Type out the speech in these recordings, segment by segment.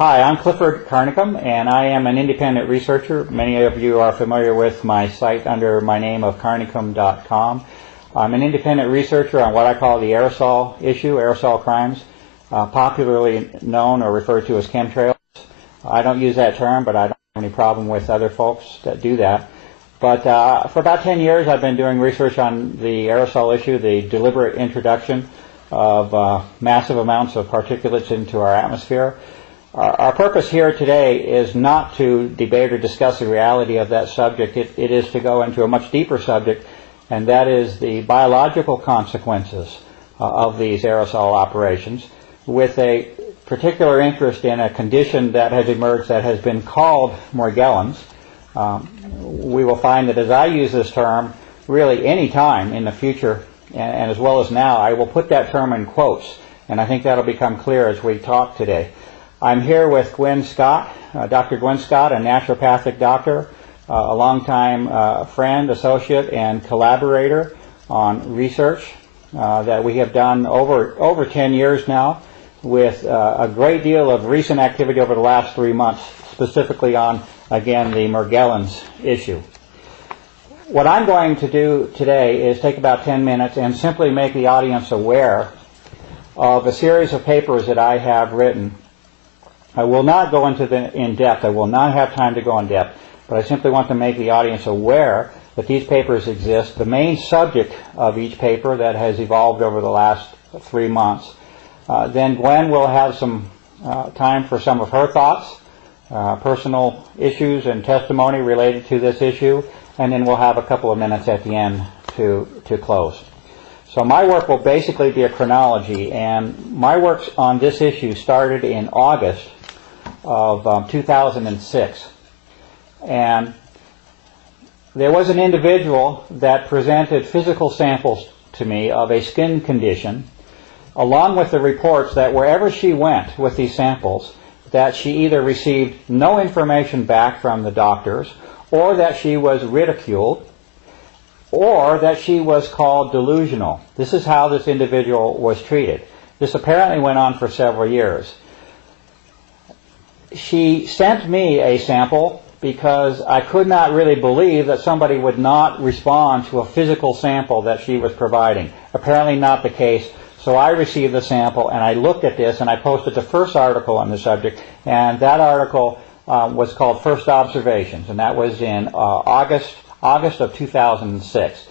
Hi, I'm Clifford Carnicum, and I am an independent researcher. Many of you are familiar with my site under my name of carnicum.com. I'm an independent researcher on what I call the aerosol issue, aerosol crimes, popularly known or referred to as chemtrails. I don't use that term, but I don't have any problem with other folks that do that. But for about 10 years, I've been doing research on the aerosol issue, the deliberate introduction of massive amounts of particulates into our atmosphere. Our purpose here today is not to debate or discuss the reality of that subject. It is to go into a much deeper subject, and that is the biological consequences of these aerosol operations, with a particular interest in a condition that has emerged that has been called Morgellons. We will find that as I use this term, really any time in the future, and as well as now, I will put that term in quotes, and I think that'll become clear as we talk today. I'm here with Gwen Scott, Dr. Gwen Scott, a naturopathic doctor, a longtime friend, associate, and collaborator on research that we have done over 10 years now, with a great deal of recent activity over the last 3 months, specifically on, again, the Morgellons issue. What I'm going to do today is take about 10 minutes and simply make the audience aware of a series of papers that I have written. I will not go into in depth. I will not have time to go in depth, but I simply want to make the audience aware that these papers exist, the main subject of each paper that has evolved over the last 3 months. Then Gwen will have some time for some of her thoughts, personal issues and testimony related to this issue, and then we'll have a couple of minutes at the end to close. So my work will basically be a chronology, and my work on this issue started in August of 2006. And there was an individual that presented physical samples to me of a skin condition, along with the reports that wherever she went with these samples, that she either received no information back from the doctors, or that she was ridiculed, or that she was called delusional. This is how this individual was treated. This apparently went on for several years. She sent me a sample because I could not really believe that somebody would not respond to a physical sample that she was providing. Apparently not the case. So I received the sample, and I looked at this, and I posted the first article on the subject, and that article was called First Observations, and that was in August of 2006.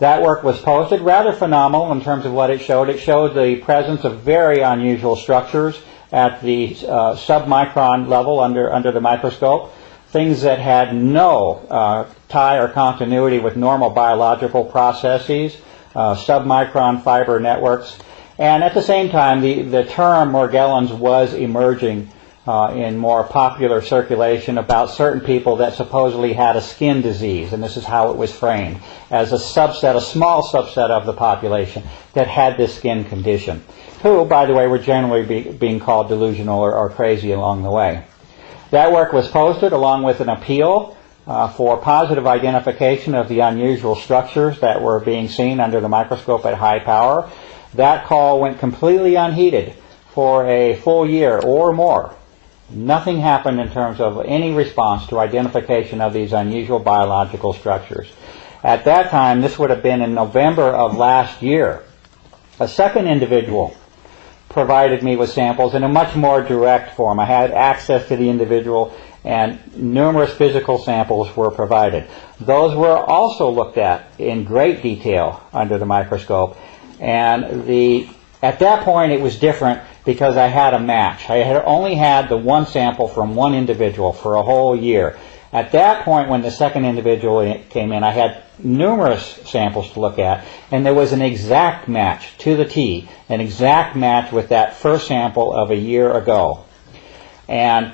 That work was posted, rather phenomenal in terms of what it showed. It showed the presence of very unusual structures at the submicron level under the microscope, things that had no tie or continuity with normal biological processes, submicron fiber networks. And at the same time, the term Morgellons was emerging in more popular circulation about certain people that supposedly had a skin disease, and this is how it was framed, as a subset, a small subset of the population that had this skin condition, who, by the way, were generally being called delusional or crazy along the way. That work was posted along with an appeal for positive identification of the unusual structures that were being seen under the microscope at high power. That call went completely unheeded for a full year or more. Nothing happened in terms of any response to identification of these unusual biological structures. At that time, this would have been in November of last year, a second individual provided me with samples in a much more direct form. I had access to the individual, and numerous physical samples were provided. Those were also looked at in great detail under the microscope, and at that point it was different because I had a match. I had only had the one sample from one individual for a whole year. At that point, when the second individual came in, I had numerous samples to look at, and there was an exact match to the T, an exact match with that first sample of a year ago. And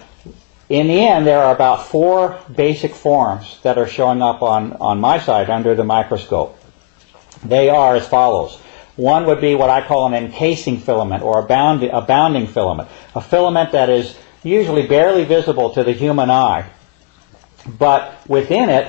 in the end, there are about 4 basic forms that are showing up on my side under the microscope. They are as follows. One would be what I call an encasing filament, or a bounding filament, a filament that is usually barely visible to the human eye, but within it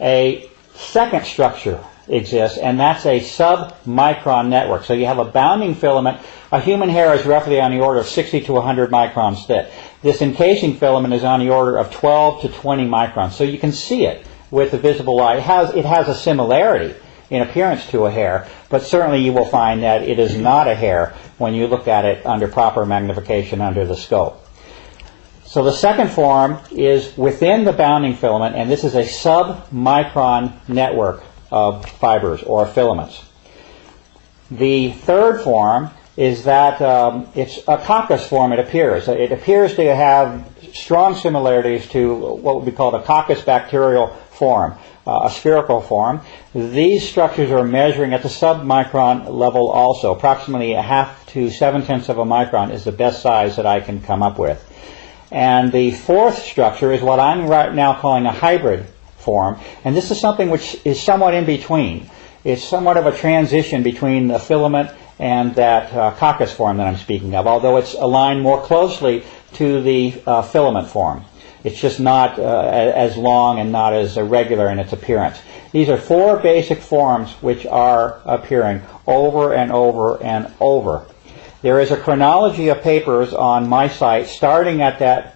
a second structure exists, and that's a submicron network. So you have a bounding filament. A human hair is roughly on the order of 60 to 100 microns thick. This encasing filament is on the order of 12 to 20 microns. So you can see it with the visible light. It has a similarity in appearance to a hair, but certainly you will find that it is not a hair when you look at it under proper magnification under the scope. So the second form is within the bounding filament, and this is a submicron network of fibers or filaments. The third form is that it's a coccus form, it appears. It appears to have strong similarities to what would be called a coccus bacterial form, a spherical form. These structures are measuring at the submicron level also. Approximately 1/2 to 7/10 of a micron is the best size that I can come up with. And the fourth structure is what I'm right now calling a hybrid form, and this is something which is somewhat in between. It's somewhat of a transition between the filament and that coccus form that I'm speaking of, although it's aligned more closely to the filament form. It's just not as long and not as irregular in its appearance. These are four basic forms which are appearing over and over and over. There is a chronology of papers on my site starting at that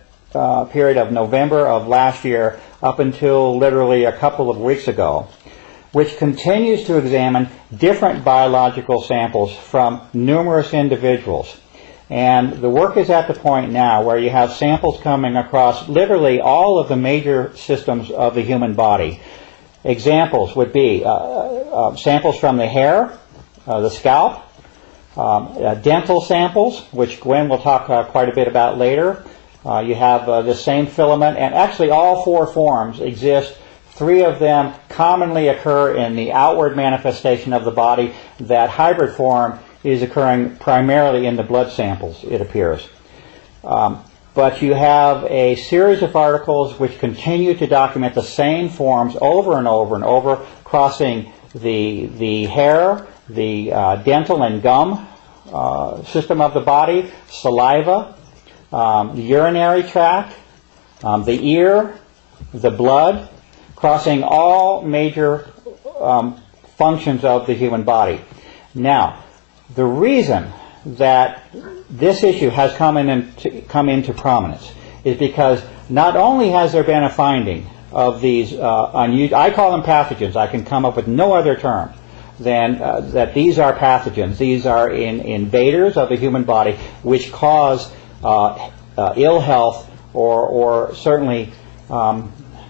period of November of last year up until literally a couple of weeks ago, which continues to examine different biological samples from numerous individuals. And the work is at the point now where you have samples coming across literally all of the major systems of the human body. Examples would be samples from the hair, the scalp, dental samples, which Gwen will talk quite a bit about later. You have the same filament, and actually all four forms exist. Three of them commonly occur in the outward manifestation of the body. That hybrid form is occurring primarily in the blood samples, it appears. But you have a series of articles which continue to document the same forms over and over and over, crossing the hair, the dental and gum system of the body, saliva, the urinary tract, the ear, the blood, crossing all major functions of the human body. Now, the reason that this issue has come into prominence is because not only has there been a finding of these unusual, I call them pathogens, I can come up with no other term than that these are pathogens. These are invaders of the human body which cause ill health or certainly,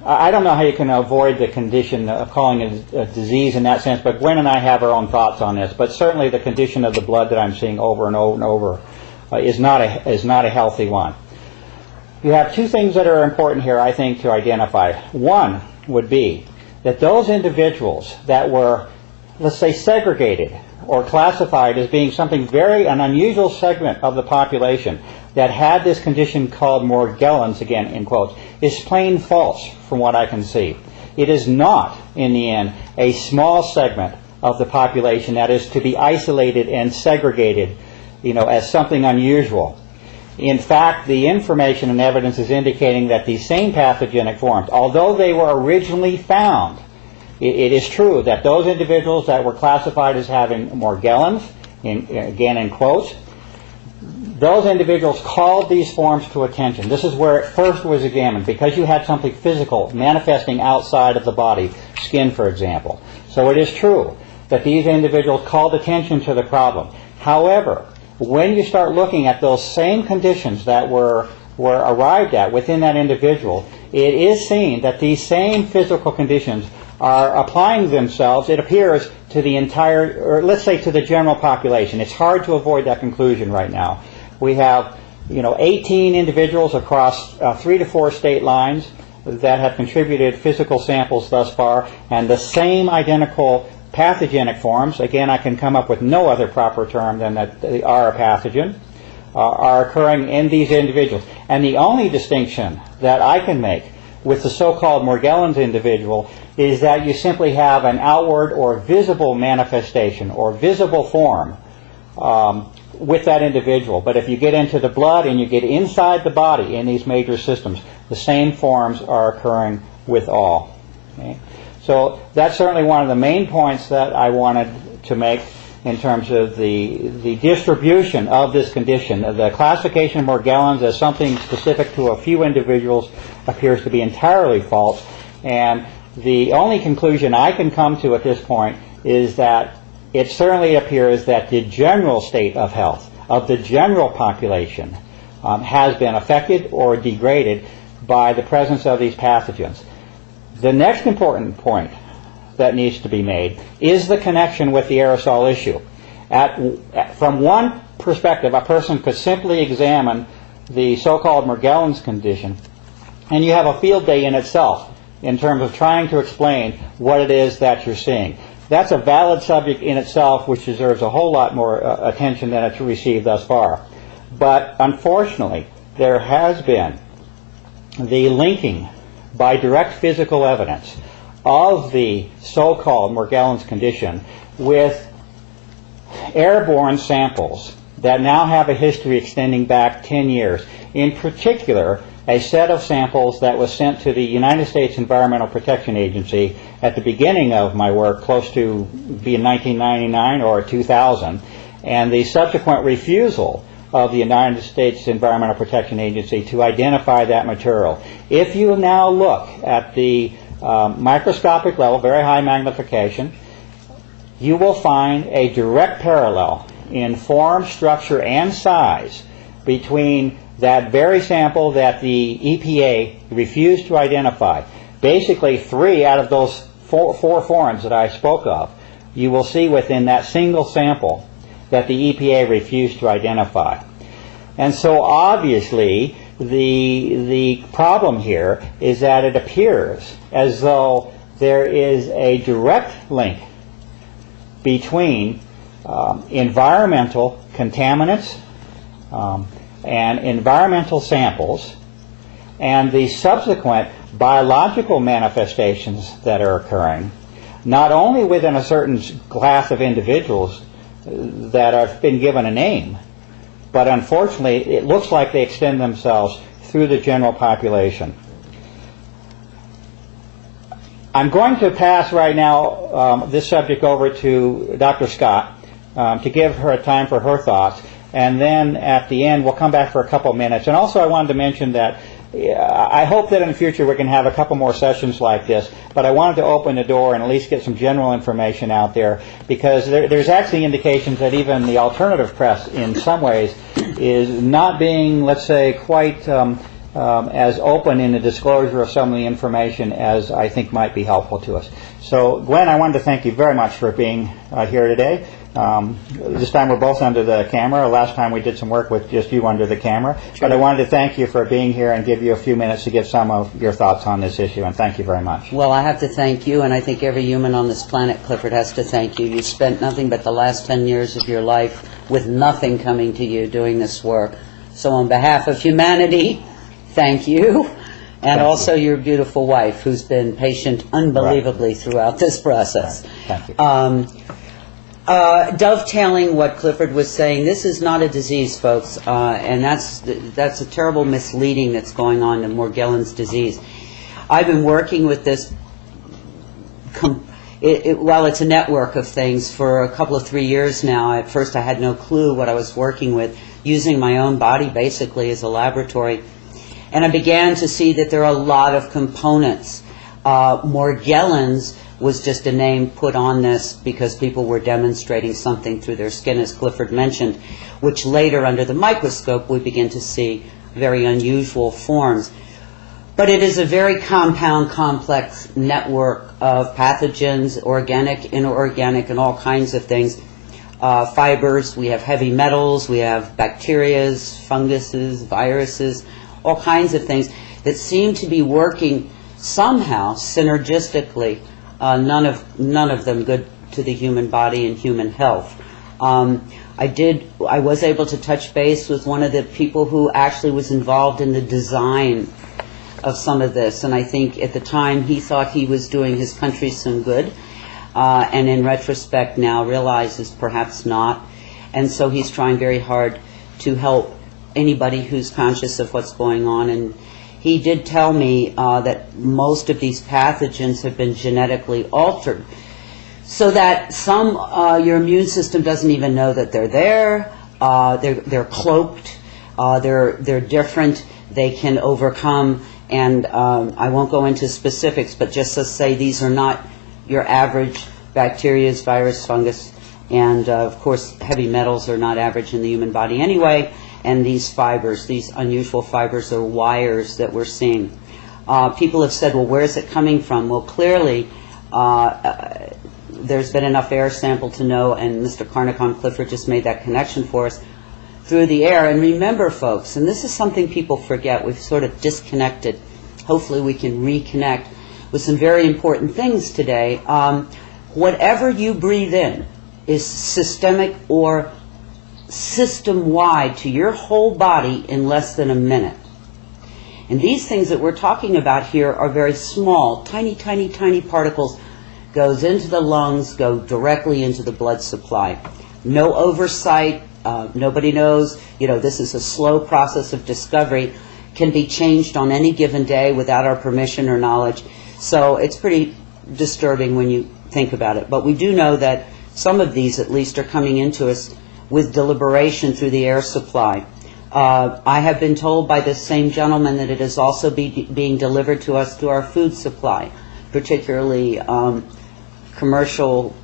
I don't know how you can avoid the condition of calling it a disease in that sense, but Gwen and I have our own thoughts on this. But certainly the condition of the blood that I'm seeing over and over and over is not a healthy one. You have two things that are important here, I think, to identify. One would be that those individuals that were, let's say, segregated or classified as being an unusual segment of the population that had this condition called Morgellons, again in quotes, is plain false from what I can see. It is not, in the end, a small segment of the population that is to be isolated and segregated, as something unusual. In fact, the information and evidence is indicating that these same pathogenic forms, although they were originally found, it is true that those individuals that were classified as having Morgellons, again in quotes, those individuals called these forms to attention. This is where it first was examined, because you had something physical manifesting outside of the body, skin for example. So it is true that these individuals called attention to the problem. However, when you start looking at those same conditions that were arrived at within that individual, it is seen that these same physical conditions are applying themselves, it appears, to the entire, or let's say to the general population. It's hard to avoid that conclusion right now. We have 18 individuals across 3 to 4 state lines that have contributed physical samples thus far, and the same identical pathogenic forms, again I can come up with no other proper term than that they are a pathogen, are occurring in these individuals. And the only distinction that I can make with the so-called Morgellons individual is that you simply have an outward or visible manifestation or visible form with that individual. But if you get into the blood and you get inside the body in these major systems, the same forms are occurring with all. Okay? So that's certainly one of the main points that I wanted to make in terms of the distribution of this condition. The classification of Morgellons as something specific to a few individuals appears to be entirely false, and the only conclusion I can come to at this point is that it certainly appears that the general state of health of the general population has been affected or degraded by the presence of these pathogens. The next important point that needs to be made is the connection with the aerosol issue. From one perspective, a person could simply examine the so-called Morgellons condition, and you have a field day in itself in terms of trying to explain what it is that you're seeing. That's a valid subject in itself, which deserves a whole lot more attention than it's received thus far. But unfortunately, there has been the linking by direct physical evidence of the so-called Morgellons condition with airborne samples that now have a history extending back 10 years. In particular, a set of samples that was sent to the United States Environmental Protection Agency at the beginning of my work, close to being 1999 or 2000, and the subsequent refusal of the United States Environmental Protection Agency to identify that material. If you now look at the microscopic level, very high magnification, you will find a direct parallel in form, structure, and size between that very sample that the EPA refused to identify. Basically, 3 out of those four forms that I spoke of, you will see within that single sample that the EPA refused to identify. And so obviously the problem here is that it appears as though there is a direct link between environmental contaminants and environmental samples and the subsequent biological manifestations that are occurring, not only within a certain class of individuals that have been given a name, but unfortunately it looks like they extend themselves through the general population. I'm going to pass right now this subject over to Dr. Scott to give her time for her thoughts, and then at the end we'll come back for a couple minutes. And also I wanted to mention that I hope that in the future we can have a couple more sessions like this, but I wanted to open the door and at least get some general information out there, because there's actually indications that even the alternative press in some ways is not being, let's say, quite as open in the disclosure of some of the information as I think might be helpful to us. So Gwen, I wanted to thank you very much for being here today. This time we're both under the camera. Last time we did some work with just you under the camera. Sure. But I wanted to thank you for being here and give you a few minutes to give some of your thoughts on this issue, and thank you very much. Well, I have to thank you, and I think every human on this planet, Clifford, has to thank you. You spent nothing but the last 10 years of your life with nothing coming to you doing this work. So on behalf of humanity, thank you. And also your beautiful wife, who's been patient unbelievably throughout this process. Thank you. Dovetailing what Clifford was saying, this is not a disease, folks, and that's a terrible misleading that's going on in Morgellons disease. I've been working with this, well, it's a network of things for a couple of 3 years now. At first I had no clue what I was working with, using my own body basically as a laboratory. And I began to see that there are a lot of components. Morgellons was just a name put on this because people were demonstrating something through their skin, as Clifford mentioned, which later under the microscope we begin to see very unusual forms. But it is a very compound, complex network of pathogens, organic, inorganic, and all kinds of things. Fibers, we have heavy metals, we have bacterias, funguses, viruses, all kinds of things that seem to be working somehow synergistically, none of them good to the human body and human health. I was able to touch base with one of the people who actually was involved in the design of some of this, and I think at the time he thought he was doing his country some good, and in retrospect now realizes perhaps not, and so he's trying very hard to help anybody who's conscious of what's going on, and he did tell me that most of these pathogens have been genetically altered, so that some your immune system doesn't even know that they're there. They're cloaked. They're different. They can overcome. And I won't go into specifics, but just to say these are not your average bacteria, virus, fungus, and of course heavy metals are not average in the human body anyway. And these fibers, these unusual fibers, are wires that we're seeing. People have said, well, where is it coming from? Well, clearly there's been enough air sample to know, and Mr. Carnicom Clifford just made that connection for us, through the air. And remember, folks, and this is something people forget, we've sort of disconnected. Hopefully we can reconnect with some very important things today. Whatever you breathe in is systemic or system-wide to your whole body in less than a minute. And these things that we're talking about here are very small, tiny, tiny, tiny particles, goes into the lungs, go directly into the blood supply. No oversight, nobody knows, this is a slow process of discovery, can be changed on any given day without our permission or knowledge. So it's pretty disturbing when you think about it. But we do know that some of these at least are coming into us with deliberation through the air supply. I have been told by this same gentleman that it is also being delivered to us through our food supply, particularly commercial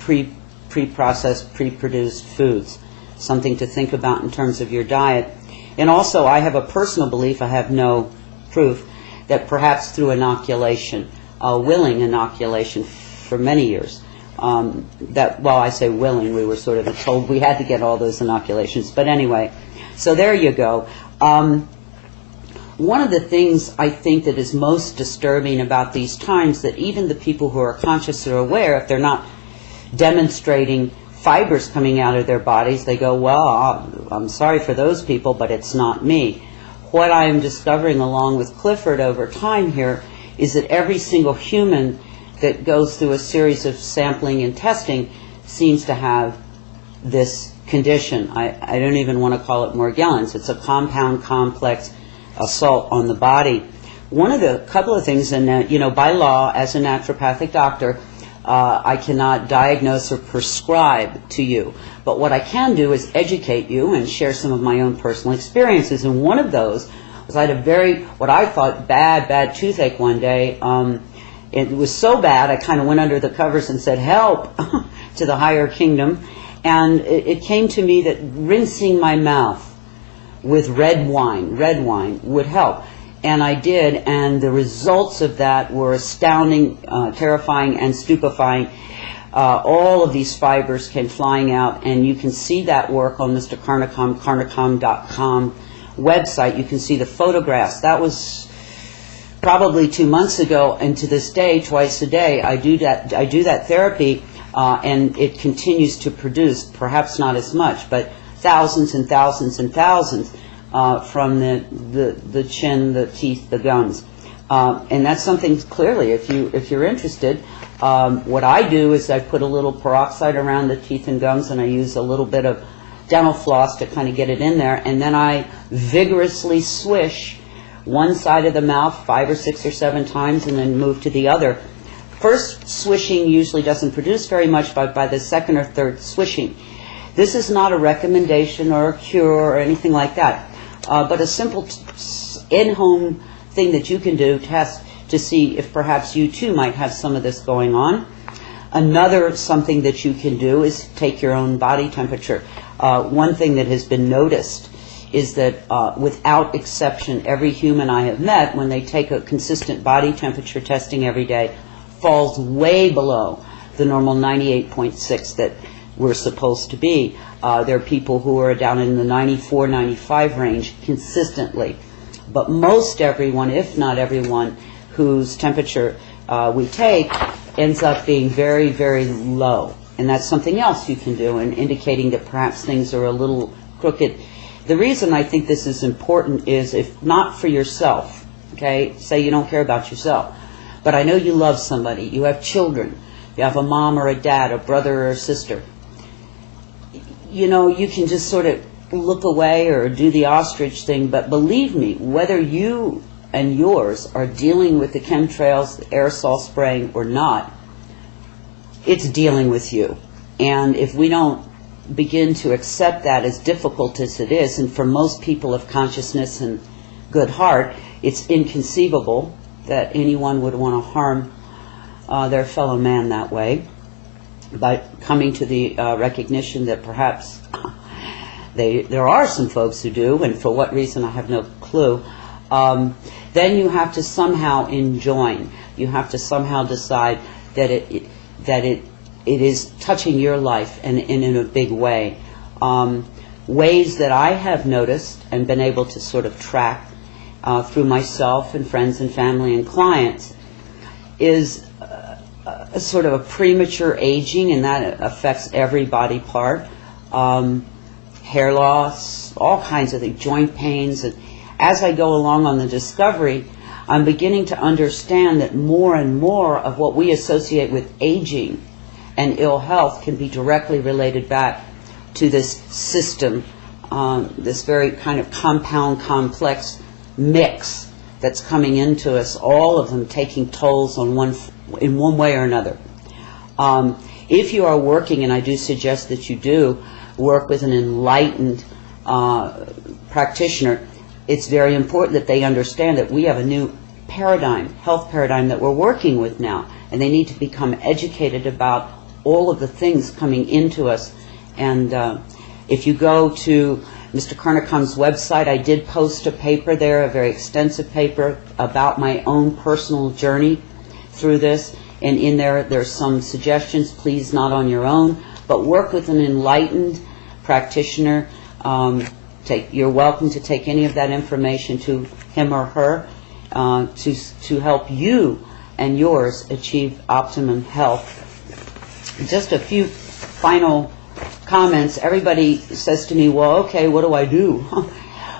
pre-processed, pre-produced foods. Something to think about in terms of your diet. And also, I have a personal belief, I have no proof, that perhaps through inoculation, willing inoculation for many years, I say willing, we were sort of told we had to get all those inoculations. But anyway, so there you go. One of the things I think that is most disturbing about these times, that even the people who are conscious or aware, if they're not demonstrating fibers coming out of their bodies, they go, well, I'm sorry for those people, but it's not me. What I am discovering along with Clifford over time here is that every single human that goes through a series of sampling and testing seems to have this condition. I don't even want to call it Morgellons. It's a compound complex assault on the body. One of the couple of things, and by law, as a naturopathic doctor, I cannot diagnose or prescribe to you. But what I can do is educate you and share some of my own personal experiences. And one of those was I had what I thought, bad toothache one day. It was so bad, I kind of went under the covers and said, help, to the higher kingdom. And it came to me that rinsing my mouth with red wine would help. And I did, and the results of that were astounding, terrifying, and stupefying. All of these fibers came flying out, and you can see that work on Mr. Carnicom, carnicom.com website. You can see the photographs. That was probably 2 months ago, and to this day, twice a day, I do that therapy, and it continues to produce, perhaps not as much, but thousands and thousands and thousands. From the chin, the teeth, the gums, and that's something clearly. If you're interested, what I do is I put a little peroxide around the teeth and gums, and I use a little bit of dental floss to kind of get it in there, and then I vigorously swish one side of the mouth 5 or 6 or 7 times, and then move to the other. First swishing usually doesn't produce very much, but by the second or third swishing. This is not a recommendation or a cure or anything like that. But a simple in-home thing that you can do, test to see if perhaps you too might have some of this going on. Another something that you can do is take your own body temperature. One thing that has been noticed is that without exception, every human I have met, when they take a consistent body temperature testing every day, falls way below the normal 98.6 that we're supposed to be. There are people who are down in the 94, 95 range consistently. But most everyone, if not everyone, whose temperature we take ends up being very, very low. And that's something else you can do, and indicating that perhaps things are a little crooked. The reason I think this is important is, if not for yourself, okay, say you don't care about yourself, but I know you love somebody, you have children, you have a mom or a dad, a brother or a sister, you can just sort of look away or do the ostrich thing, but believe me, whether you and yours are dealing with the chemtrails, the aerosol spraying or not, it's dealing with you. And if we don't begin to accept that, as difficult as it is, and for most people of consciousness and good heart, it's inconceivable that anyone would want to harm their fellow man that way, by coming to the recognition that perhaps there are some folks who do, and for what reason I have no clue, then you have to somehow enjoin. You have to somehow decide that it is touching your life and in a big way. Ways that I have noticed and been able to sort of track through myself and friends and family and clients is a sort of a premature aging, and that affects every body part. Hair loss, all kinds of things, joint pains. And as I go along on the discovery, I'm beginning to understand that more and more of what we associate with aging and ill health can be directly related back to this system, this very kind of compound, complex mix that's coming into us, all of them taking tolls on in one way or another. If you are working, and I do suggest that you do, work with an enlightened practitioner, it's very important that they understand that we have a new paradigm, health paradigm that we're working with now, and they need to become educated about all of the things coming into us. And if you go to Mr. Carnicom's website, I did post a paper there, a very extensive paper about my own personal journey through this, and in there's some suggestions. Please, not on your own, but work with an enlightened practitioner. You're welcome to take any of that information to him or her to help you and yours achieve optimum health. Just a few final comments. Everybody says to me, well, okay, what do I do?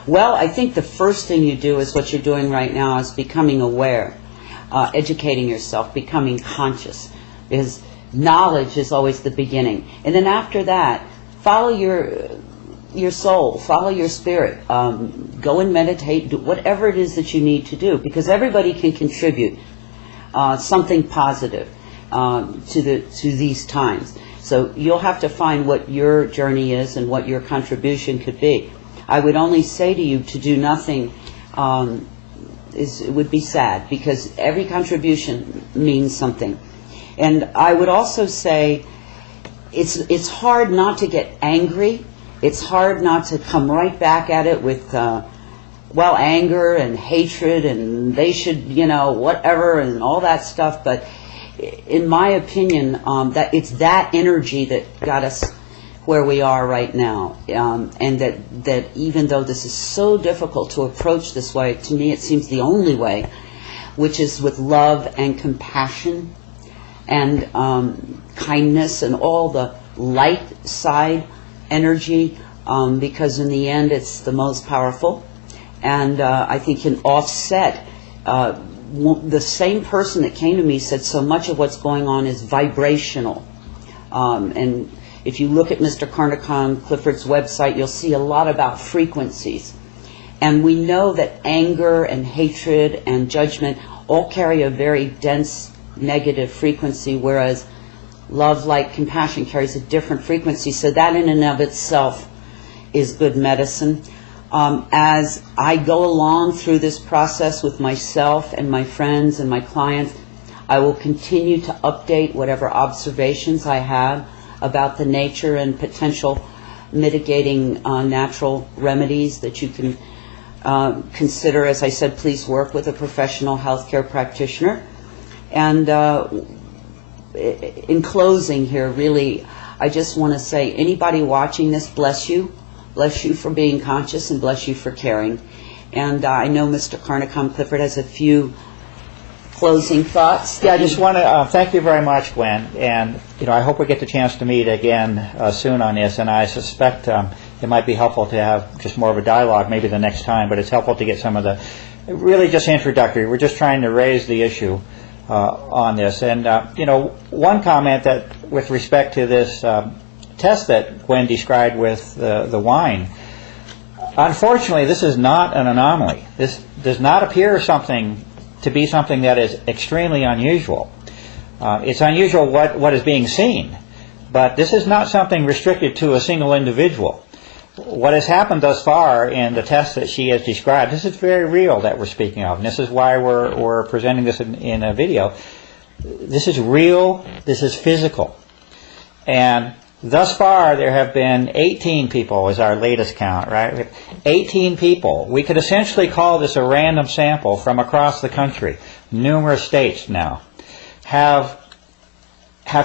Well, I think the first thing you do is what you're doing right now, is becoming aware, educating yourself, becoming conscious, because knowledge is always the beginning. And then after that, follow your soul, follow your spirit, go and meditate, do whatever it is that you need to do, because everybody can contribute something positive to these times. So you'll have to find what your journey is and what your contribution could be. I would only say to you, to do nothing it would be sad, because every contribution means something. And I would also say it's hard not to get angry. It's hard not to come right back at it with anger and hatred, and they should, whatever, and all that stuff. But in my opinion, that it's that energy that got us where we are right now, and that even though this is so difficult to approach this way, to me it seems the only way, which is with love and compassion and kindness and all the light side energy, because in the end it's the most powerful, and I think can offset. The same person that came to me said so much of what's going on is vibrational, and if you look at Mr. Carnicom Clifford's website, you'll see a lot about frequencies. And we know that anger and hatred and judgment all carry a very dense negative frequency, whereas love, light, compassion carries a different frequency. So that in and of itself is good medicine. As I go along through this process with myself and my friends and my clients, I will continue to update whatever observations I have about the nature and potential mitigating natural remedies that you can consider. As I said, please work with a professional healthcare practitioner. And in closing here, really, I just want to say, anybody watching this, bless you. Bless you for being conscious, and bless you for caring. And I know Mr. Carnicom Clifford has a few closing thoughts. Yeah, I just want to thank you very much, Gwen, and I hope we get the chance to meet again soon on this. And I suspect it might be helpful to have just more of a dialogue maybe the next time. But it's helpful to get some of the really just introductory. We're just trying to raise the issue on this. And one comment that with respect to this test that Gwen described with the wine. Unfortunately, this is not an anomaly. This does not appear to be something that is extremely unusual. It's unusual what is being seen, but this is not something restricted to a single individual. What has happened thus far in the tests that she has described, this is very real that we're speaking of, and this is why we're presenting this in a video. This is real, this is physical. And thus far there have been 18 people is our latest count, right? 18 people. We could essentially call this a random sample from across the country. Numerous states now have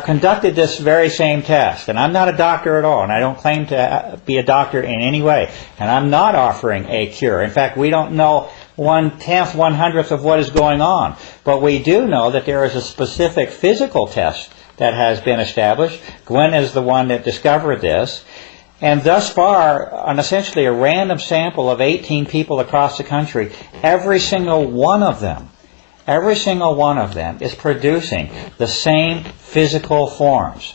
conducted this very same test. And I'm not a doctor at all, and I don't claim to be a doctor in any way. And I'm not offering a cure. In fact, we don't know 1/10, 1/100th of what is going on. But we do know that there is a specific physical test that has been established. Gwen is the one that discovered this. And thus far, on essentially a random sample of 18 people across the country, every single one of them is producing the same physical forms,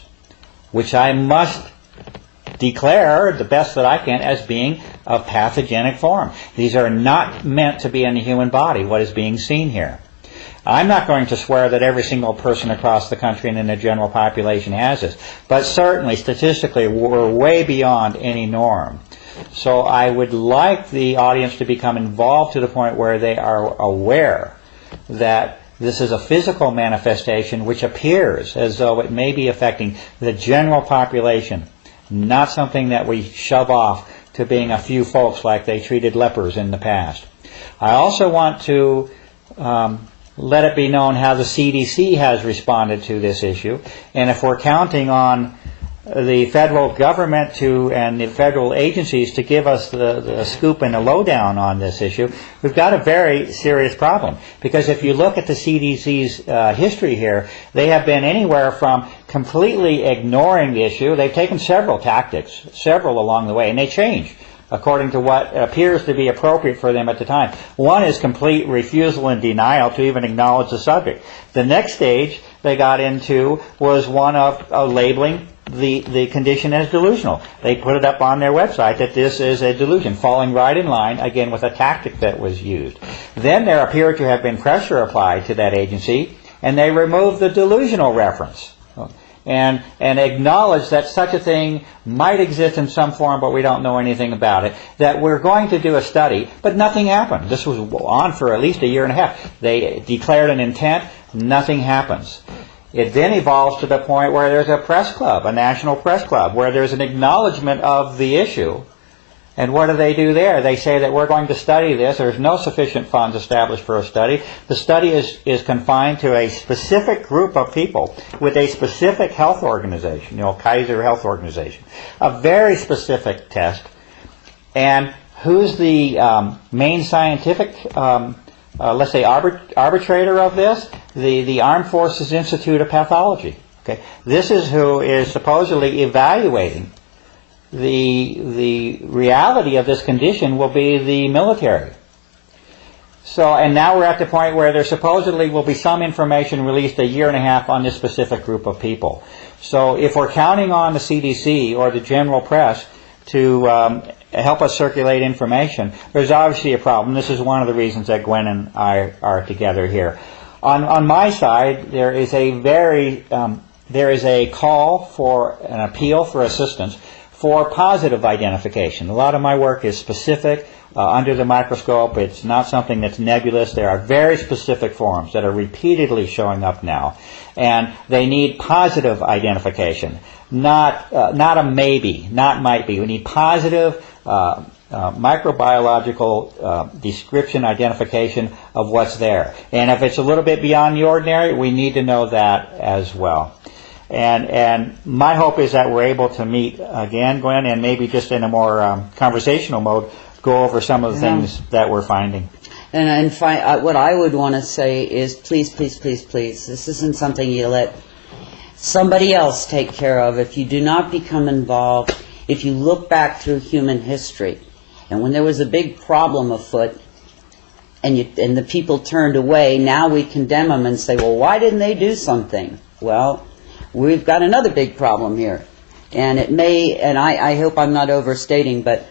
which I must declare, the best that I can, as being of pathogenic form. These are not meant to be in the human body, what is being seen here. I'm not going to swear that every single person across the country and in the general population has this, but certainly statistically we're way beyond any norm. So I would like the audience to become involved to the point where they are aware that this is a physical manifestation which appears as though it may be affecting the general population, not something that we shove off to being a few folks like they treated lepers in the past. I also want to let it be known how the CDC has responded to this issue, and if we're counting on the federal government and the federal agencies to give us the scoop and the lowdown on this issue, we've got a very serious problem. Because if you look at the CDC's history here, they have been anywhere from completely ignoring the issue. They've taken several tactics, several along the way, and they change according to what appears to be appropriate for them at the time. One is complete refusal and denial to even acknowledge the subject. The next stage they got into was one of labeling the condition as delusional. They put it up on their website that this is a delusion, falling right in line, again, with a tactic that was used. Then there appeared to have been pressure applied to that agency, and they removed the delusional reference and acknowledged that such a thing might exist in some form, but we don't know anything about it, that we're going to do a study, but nothing happened. This was on for at least a year and a half. They declared an intent, nothing happens. It then evolves to the point where there's a press club, a national press club, where there's an acknowledgement of the issue. And what do they do there? They say that we're going to study this. There's no sufficient funds established for a study. The study is confined to a specific group of people with a specific health organization, Kaiser Health Organization. A very specific test. And who's the main scientific let's say, arbitrator of this? The Armed Forces Institute of Pathology. Okay, this is who is supposedly evaluating the reality of this condition will be the military. So, and now we're at the point where there supposedly will be some information released a year and a half on this specific group of people. So if we're counting on the CDC or the general press to help us circulate information, there's obviously a problem. This is one of the reasons that Gwen and I are together here. On my side, there is a call for an appeal for assistance for positive identification. A lot of my work is specific, under the microscope. It's not something that's nebulous. There are very specific forms that are repeatedly showing up now, and they need positive identification, not a maybe, not might be. We need positive microbiological description, identification of what's there. And if it's a little bit beyond the ordinary, we need to know that as well. And my hope is that we're able to meet again, Gwen, and maybe just in a more conversational mode, go over some of the things that we're finding. And what I would want to say is, please, please, please, please, this isn't something you let somebody else take care of. If you do not become involved, if you look back through human history, and when there was a big problem afoot, and the people turned away, now we condemn them and say, well, why didn't they do something? Well, we've got another big problem here. And it may, and I hope I'm not overstating, but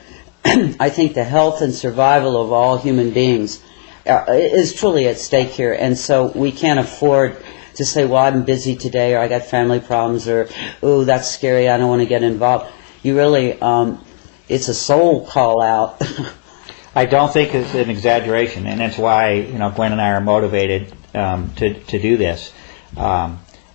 I think the health and survival of all human beings is truly at stake here, and so we can't afford to say, well, I'm busy today, or I got family problems, or, ooh, that's scary, I don't want to get involved. You really, it's a soul call out. I don't think it's an exaggeration, and that's why Gwen and I are motivated to do this.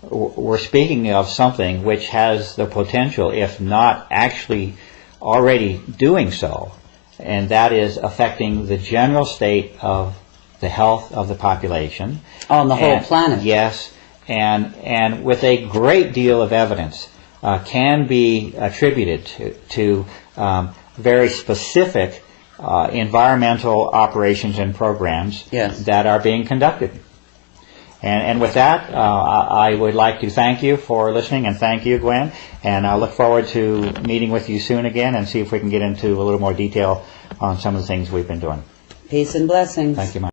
We're speaking of something which has the potential, if not actually already doing so, and that is affecting the general state of the health of the population. On the whole planet. Yes, and with a great deal of evidence can be attributed to very specific environmental operations and programs that are being conducted. And with that, I would like to thank you for listening, and thank you, Gwen, and I look forward to meeting with you soon again and see if we can get into a little more detail on some of the things we've been doing. Peace and blessings. Thank you, Mike.